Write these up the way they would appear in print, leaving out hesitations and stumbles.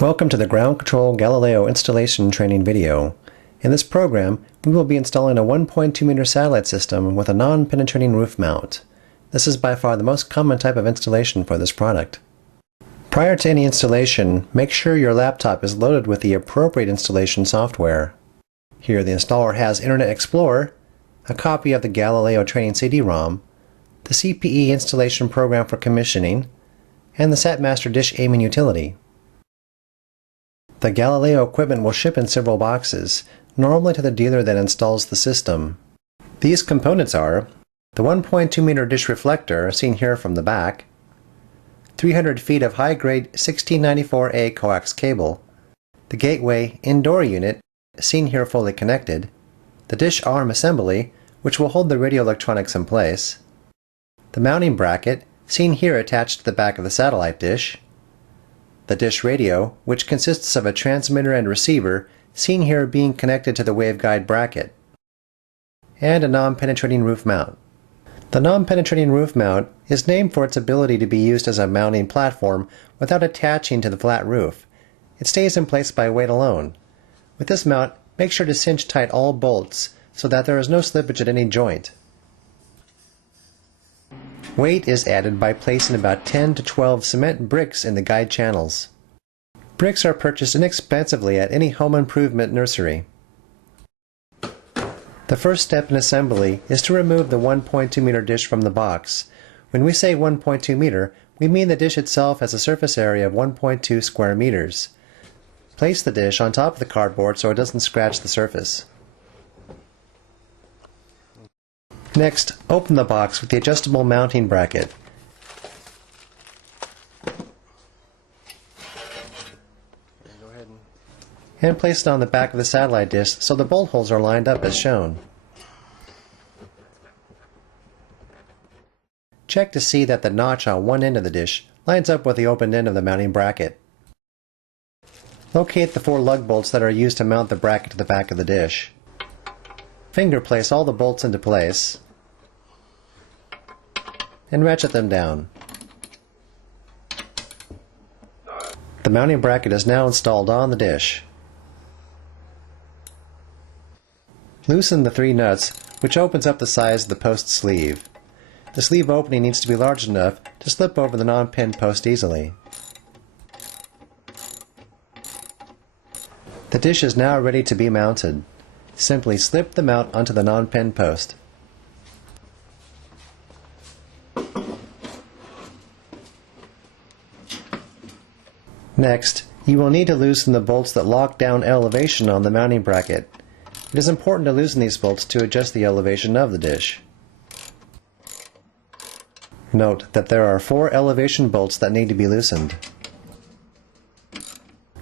Welcome to the Ground Control Galileo installation training video. In this program, we will be installing a 1.2 meter satellite system with a non-penetrating roof mount. This is by far the most common type of installation for this product. Prior to any installation, make sure your laptop is loaded with the appropriate installation software. Here the installer has Internet Explorer, a copy of the Galileo training CD-ROM, the CPE installation program for commissioning, and the SatMaster dish aiming utility. The Galileo equipment will ship in several boxes, normally to the dealer that installs the system. These components are the 1.2 meter dish reflector, seen here from the back, 300 feet of high-grade 1694A coax cable, the gateway indoor unit, seen here fully connected, the dish arm assembly, which will hold the radio electronics in place, the mounting bracket, seen here attached to the back of the satellite dish, the dish radio, which consists of a transmitter and receiver, seen here being connected to the waveguide bracket, and a non-penetrating roof mount. The non-penetrating roof mount is named for its ability to be used as a mounting platform without attaching to the flat roof. It stays in place by weight alone. With this mount, make sure to cinch tight all bolts so that there is no slippage at any joint. Weight is added by placing about 10 to 12 cement bricks in the guide channels. Bricks are purchased inexpensively at any home improvement nursery. The first step in assembly is to remove the 1.2 meter dish from the box. When we say 1.2 meter, we mean the dish itself has a surface area of 1.2 square meters. Place the dish on top of the cardboard so it doesn't scratch the surface. Next, open the box with the adjustable mounting bracket. And place it on the back of the satellite dish so the bolt holes are lined up as shown. Check to see that the notch on one end of the dish lines up with the open end of the mounting bracket. Locate the 4 lug bolts that are used to mount the bracket to the back of the dish. Finger place all the bolts into place and ratchet them down. The mounting bracket is now installed on the dish. Loosen the 3 nuts, which opens up the size of the post sleeve. The sleeve opening needs to be large enough to slip over the non-pinned post easily. The dish is now ready to be mounted. Simply slip the mount onto the non-pinned post. Next, you will need to loosen the bolts that lock down elevation on the mounting bracket. It is important to loosen these bolts to adjust the elevation of the dish. Note that there are 4 elevation bolts that need to be loosened.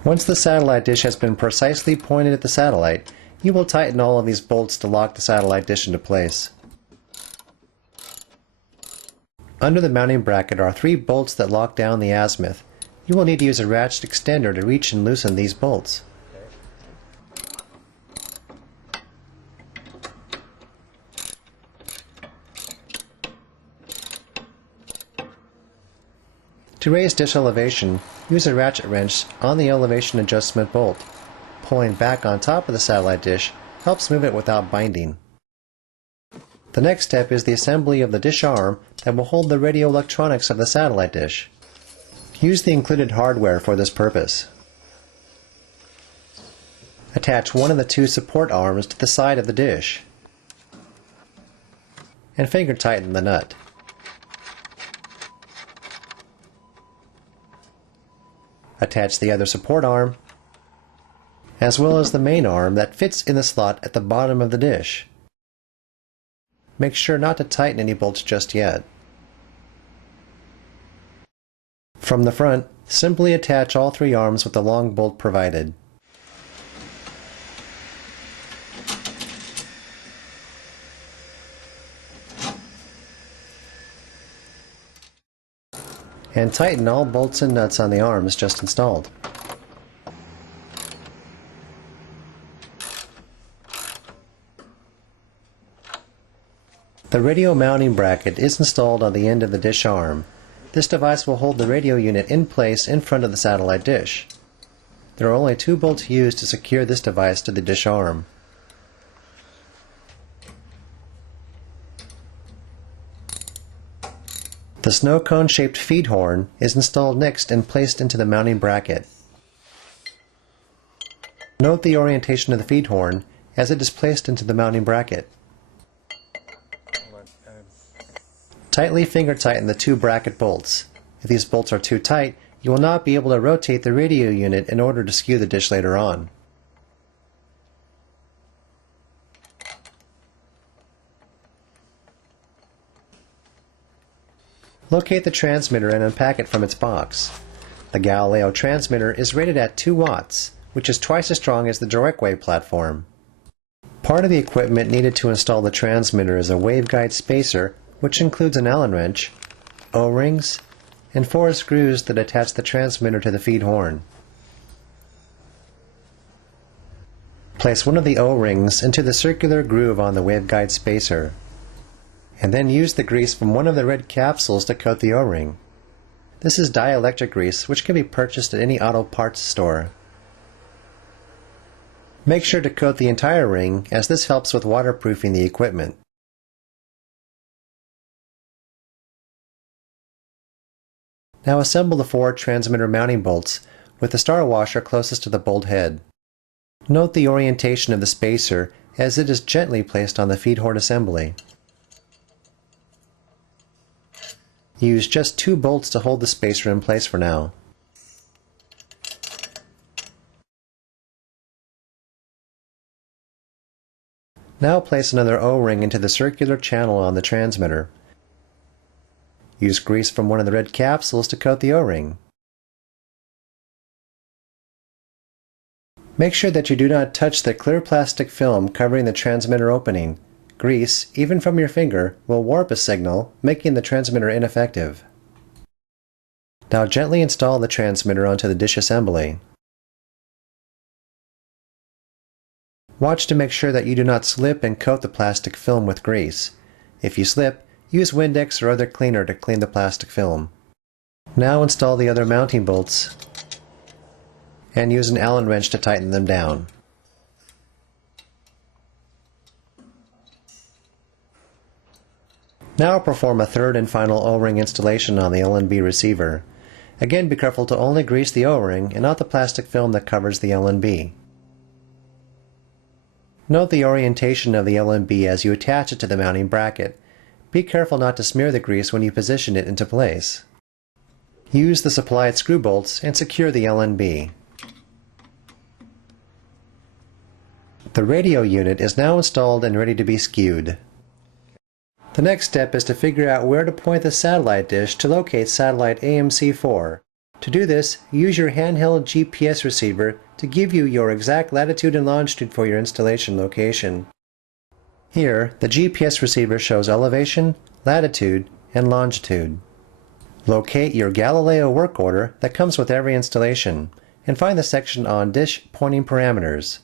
Once the satellite dish has been precisely pointed at the satellite, you will tighten all of these bolts to lock the satellite dish into place. Under the mounting bracket are 3 bolts that lock down the azimuth. You will need to use a ratchet extender to reach and loosen these bolts. To raise dish elevation, use a ratchet wrench on the elevation adjustment bolt. Pulling back on top of the satellite dish helps move it without binding. The next step is the assembly of the dish arm that will hold the radio electronics of the satellite dish. Use the included hardware for this purpose. Attach one of the 2 support arms to the side of the dish and finger tighten the nut. Attach the other support arm as well as the main arm that fits in the slot at the bottom of the dish. Make sure not to tighten any bolts just yet. From the front, simply attach all 3 arms with the long bolt provided. And tighten all bolts and nuts on the arms just installed. The radio mounting bracket is installed on the end of the dish arm. This device will hold the radio unit in place in front of the satellite dish. There are only 2 bolts used to secure this device to the dish arm. The snow cone-shaped feed horn is installed next and placed into the mounting bracket. Note the orientation of the feed horn as it is placed into the mounting bracket. Tightly finger tighten the 2 bracket bolts. If these bolts are too tight, you will not be able to rotate the radio unit in order to skew the dish later on. Locate the transmitter and unpack it from its box. The Galileo transmitter is rated at 2 watts, which is twice as strong as the direct-wave platform. Part of the equipment needed to install the transmitter is a waveguide spacer, which includes an Allen wrench, O-rings, and 4 screws that attach the transmitter to the feed horn. Place one of the O-rings into the circular groove on the waveguide spacer, and then use the grease from one of the red capsules to coat the O-ring. This is dielectric grease, which can be purchased at any auto parts store. Make sure to coat the entire ring, as this helps with waterproofing the equipment. Now assemble the 4 transmitter mounting bolts with the star washer closest to the bolt head. Note the orientation of the spacer as it is gently placed on the feed horn assembly. Use just 2 bolts to hold the spacer in place for now. Now place another O-ring into the circular channel on the transmitter. Use grease from one of the red capsules to coat the O-ring. Make sure that you do not touch the clear plastic film covering the transmitter opening. Grease, even from your finger, will warp a signal, making the transmitter ineffective. Now gently install the transmitter onto the dish assembly. Watch to make sure that you do not slip and coat the plastic film with grease. If you slip, use Windex or other cleaner to clean the plastic film. Now install the other mounting bolts and use an Allen wrench to tighten them down. Now perform a third and final O-ring installation on the LNB receiver. Again, be careful to only grease the O-ring and not the plastic film that covers the LNB. Note the orientation of the LNB as you attach it to the mounting bracket. Be careful not to smear the grease when you position it into place. Use the supplied screw bolts and secure the LNB. The radio unit is now installed and ready to be skewed. The next step is to figure out where to point the satellite dish to locate satellite AMC4. To do this, use your handheld GPS receiver to give you your exact latitude and longitude for your installation location. Here, the GPS receiver shows elevation, latitude, and longitude. Locate your Galileo work order that comes with every installation, and find the section on Dish Pointing Parameters.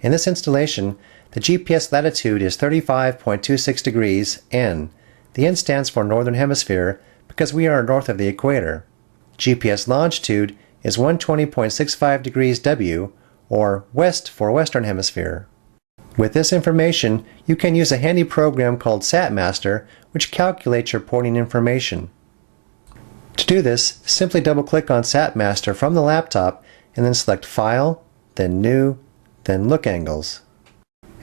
In this installation, the GPS latitude is 35.26 degrees N. The N stands for Northern Hemisphere because we are north of the equator. GPS longitude is 120.65 degrees W, or west for Western Hemisphere. With this information, you can use a handy program called VSAT Master, which calculates your pointing information. To do this, simply double-click on VSAT Master from the laptop and then select File, then New, then Look Angles.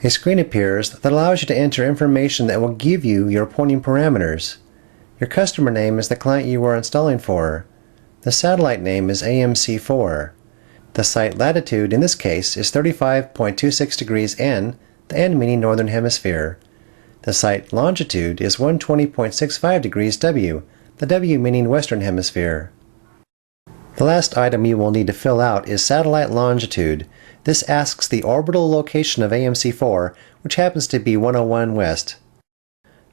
A screen appears that allows you to enter information that will give you your pointing parameters. Your customer name is the client you are installing for. The satellite name is AMC4. The site latitude in this case is 35.26 degrees N, the N meaning Northern Hemisphere. The site longitude is 120.65 degrees W, the W meaning Western Hemisphere. The last item you will need to fill out is satellite longitude. This asks the orbital location of AMC4, which happens to be 101 west.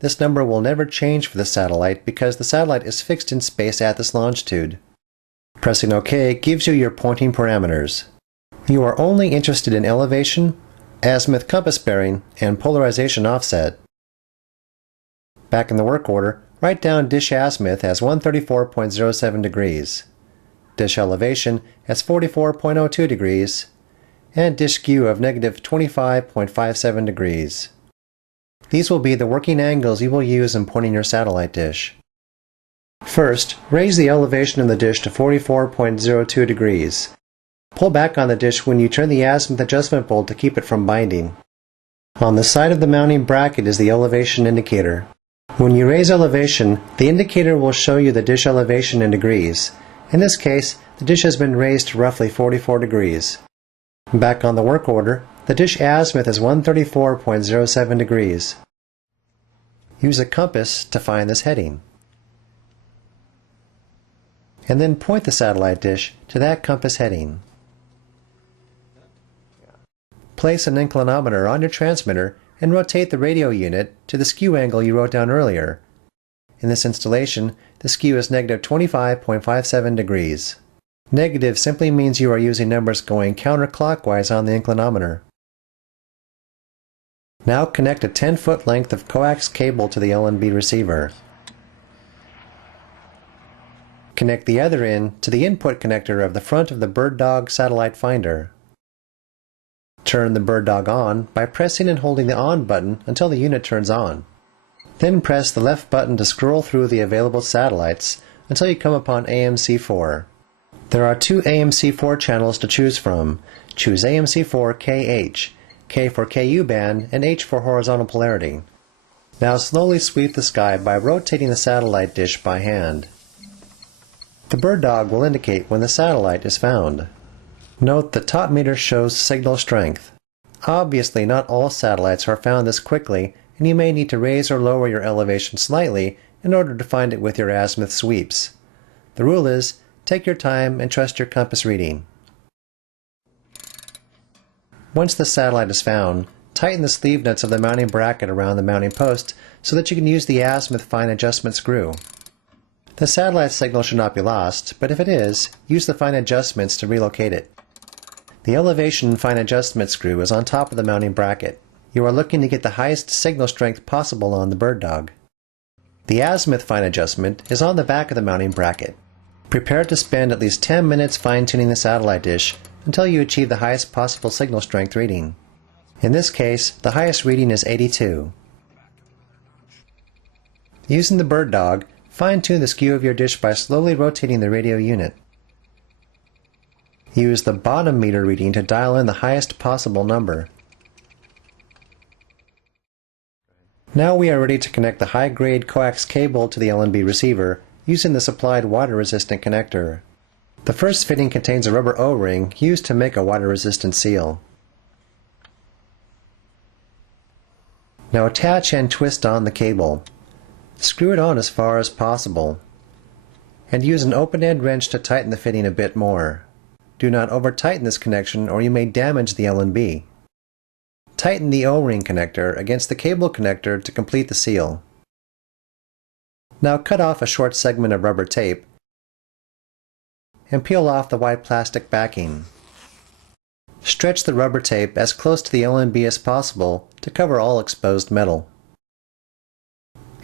This number will never change for the satellite because the satellite is fixed in space at this longitude. Pressing OK gives you your pointing parameters. You are only interested in elevation, azimuth compass bearing, and polarization offset. Back in the work order, write down dish azimuth as 134.07 degrees. dish elevation as 44.02 degrees, and dish skew of negative 25.57 degrees. These will be the working angles you will use in pointing your satellite dish. First, raise the elevation of the dish to 44.02 degrees. Pull back on the dish when you turn the azimuth adjustment bolt to keep it from binding. On the side of the mounting bracket is the elevation indicator. When you raise elevation, the indicator will show you the dish elevation in degrees. In this case, the dish has been raised to roughly 44 degrees. Back on the work order, the dish azimuth is 134.07 degrees. Use a compass to find this heading. And then point the satellite dish to that compass heading. Place an inclinometer on your transmitter and rotate the radio unit to the skew angle you wrote down earlier. In this installation, the skew is negative 25.57 degrees. Negative simply means you are using numbers going counterclockwise on the inclinometer. Now connect a 10-foot length of coax cable to the LNB receiver. Connect the other end to the input connector of the front of the BirdDog satellite finder. Turn the BirdDog on by pressing and holding the on button until the unit turns on. Then press the left button to scroll through the available satellites until you come upon AMC4. There are two AMC4 channels to choose from. Choose AMC4KH, K for KU band and H for horizontal polarity. Now slowly sweep the sky by rotating the satellite dish by hand. The BirdDog will indicate when the satellite is found. Note the top meter shows signal strength. Obviously not all satellites are found this quickly, and you may need to raise or lower your elevation slightly in order to find it with your azimuth sweeps. The rule is, take your time and trust your compass reading. Once the satellite is found, tighten the sleeve nuts of the mounting bracket around the mounting post so that you can use the azimuth fine adjustment screw. The satellite signal should not be lost, but if it is, use the fine adjustments to relocate it. The elevation fine adjustment screw is on top of the mounting bracket. You are looking to get the highest signal strength possible on the BirdDog. The azimuth fine adjustment is on the back of the mounting bracket. Prepare to spend at least 10 minutes fine-tuning the satellite dish until you achieve the highest possible signal strength reading. In this case, the highest reading is 82. Using the BirdDog, fine-tune the skew of your dish by slowly rotating the radio unit. Use the bottom meter reading to dial in the highest possible number. Now we are ready to connect the high-grade coax cable to the LNB receiver using the supplied water-resistant connector. The first fitting contains a rubber O-ring used to make a water-resistant seal. Now attach and twist on the cable. Screw it on as far as possible. And use an open-end wrench to tighten the fitting a bit more. Do not over-tighten this connection or you may damage the LNB. Tighten the O-ring connector against the cable connector to complete the seal. Now cut off a short segment of rubber tape and peel off the white plastic backing. Stretch the rubber tape as close to the LNB as possible to cover all exposed metal.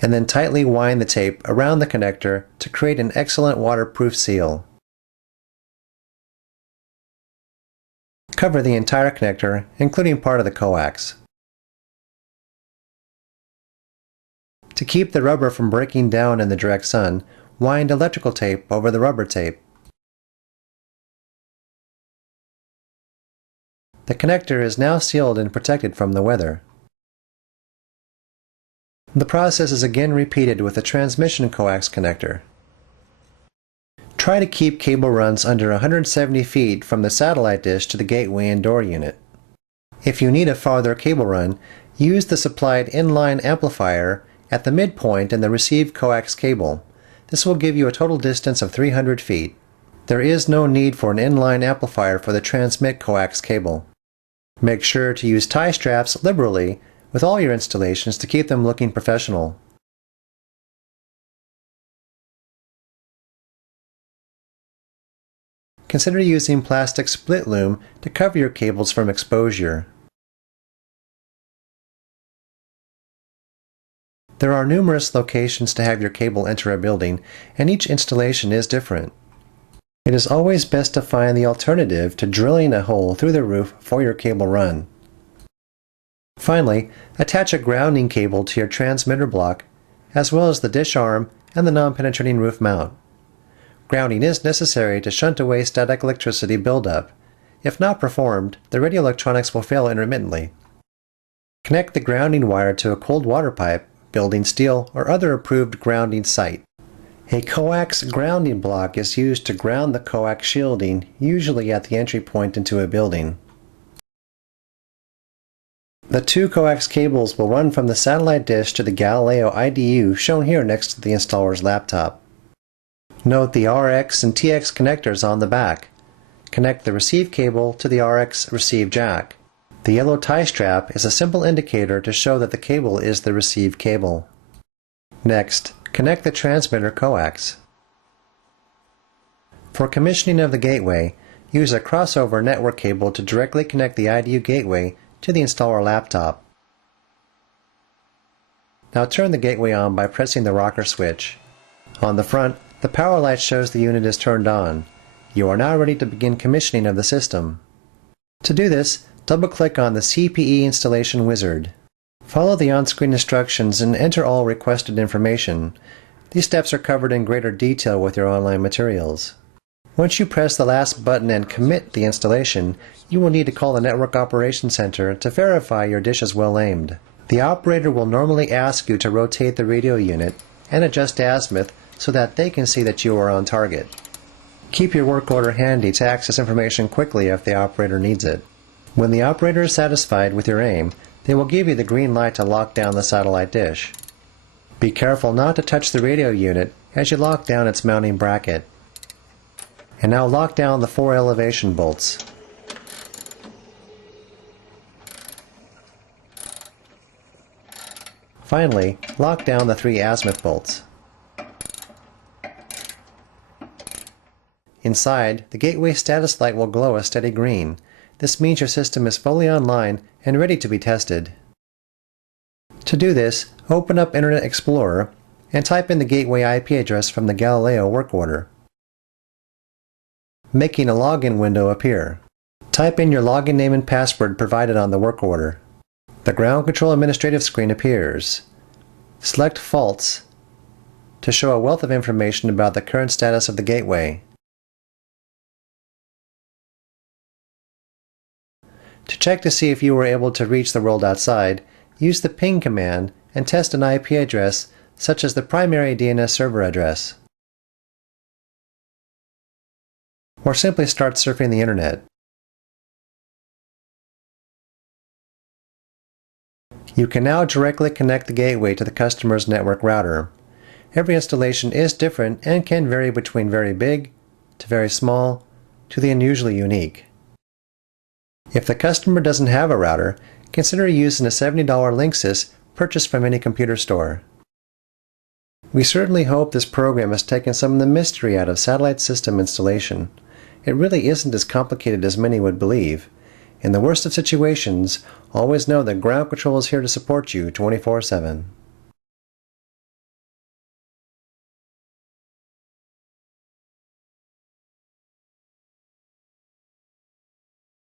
And then tightly wind the tape around the connector to create an excellent waterproof seal. Cover the entire connector, including part of the coax. To keep the rubber from breaking down in the direct sun, wind electrical tape over the rubber tape. The connector is now sealed and protected from the weather. The process is again repeated with the transmission coax connector. Try to keep cable runs under 170 feet from the satellite dish to the gateway and door unit. If you need a farther cable run, use the supplied inline amplifier at the midpoint in the receive coax cable. This will give you a total distance of 300 feet. There is no need for an inline amplifier for the transmit coax cable. Make sure to use tie straps liberally with all your installations to keep them looking professional. Consider using plastic split loom to cover your cables from exposure. There are numerous locations to have your cable enter a building, and each installation is different. It is always best to find the alternative to drilling a hole through the roof for your cable run. Finally, attach a grounding cable to your transmitter block, as well as the dish arm and the non-penetrating roof mount. Grounding is necessary to shunt away static electricity buildup. If not performed, the radio electronics will fail intermittently. Connect the grounding wire to a cold water pipe, building steel, or other approved grounding site. A coax grounding block is used to ground the coax shielding, usually at the entry point into a building. The two coax cables will run from the satellite dish to the Galileo IDU shown here next to the installer's laptop. Note the RX and TX connectors on the back. Connect the receive cable to the RX receive jack. The yellow tie strap is a simple indicator to show that the cable is the receive cable. Next, connect the transmitter coax. For commissioning of the gateway, use a crossover network cable to directly connect the IDU gateway to the installer laptop. Now turn the gateway on by pressing the rocker switch. On the front, the power light shows the unit is turned on. You are now ready to begin commissioning of the system. To do this, double-click on the CPE installation wizard. Follow the on-screen instructions and enter all requested information. These steps are covered in greater detail with your online materials. Once you press the last button and commit the installation, you will need to call the Network Operations Center to verify your dish is well aimed. The operator will normally ask you to rotate the radio unit and adjust azimuth so that they can see that you are on target. Keep your work order handy to access information quickly if the operator needs it. When the operator is satisfied with your aim, they will give you the green light to lock down the satellite dish. Be careful not to touch the radio unit as you lock down its mounting bracket. And now lock down the 4 elevation bolts. Finally, lock down the 3 azimuth bolts. Inside, the gateway status light will glow a steady green. This means your system is fully online and ready to be tested. To do this, open up Internet Explorer and type in the gateway IP address from the Galileo work order, making a login window appear. Type in your login name and password provided on the work order. The Ground Control Administrative screen appears. Select Faults to show a wealth of information about the current status of the gateway. To check to see if you were able to reach the world outside, use the ping command and test an IP address such as the primary DNS server address. Or simply start surfing the internet. You can now directly connect the gateway to the customer's network router. Every installation is different and can vary between very big to very small to the unusually unique. If the customer doesn't have a router, consider using a $70 Linksys purchased from any computer store. We certainly hope this program has taken some of the mystery out of satellite system installation. It really isn't as complicated as many would believe. In the worst of situations, always know that ground control is here to support you 24/7.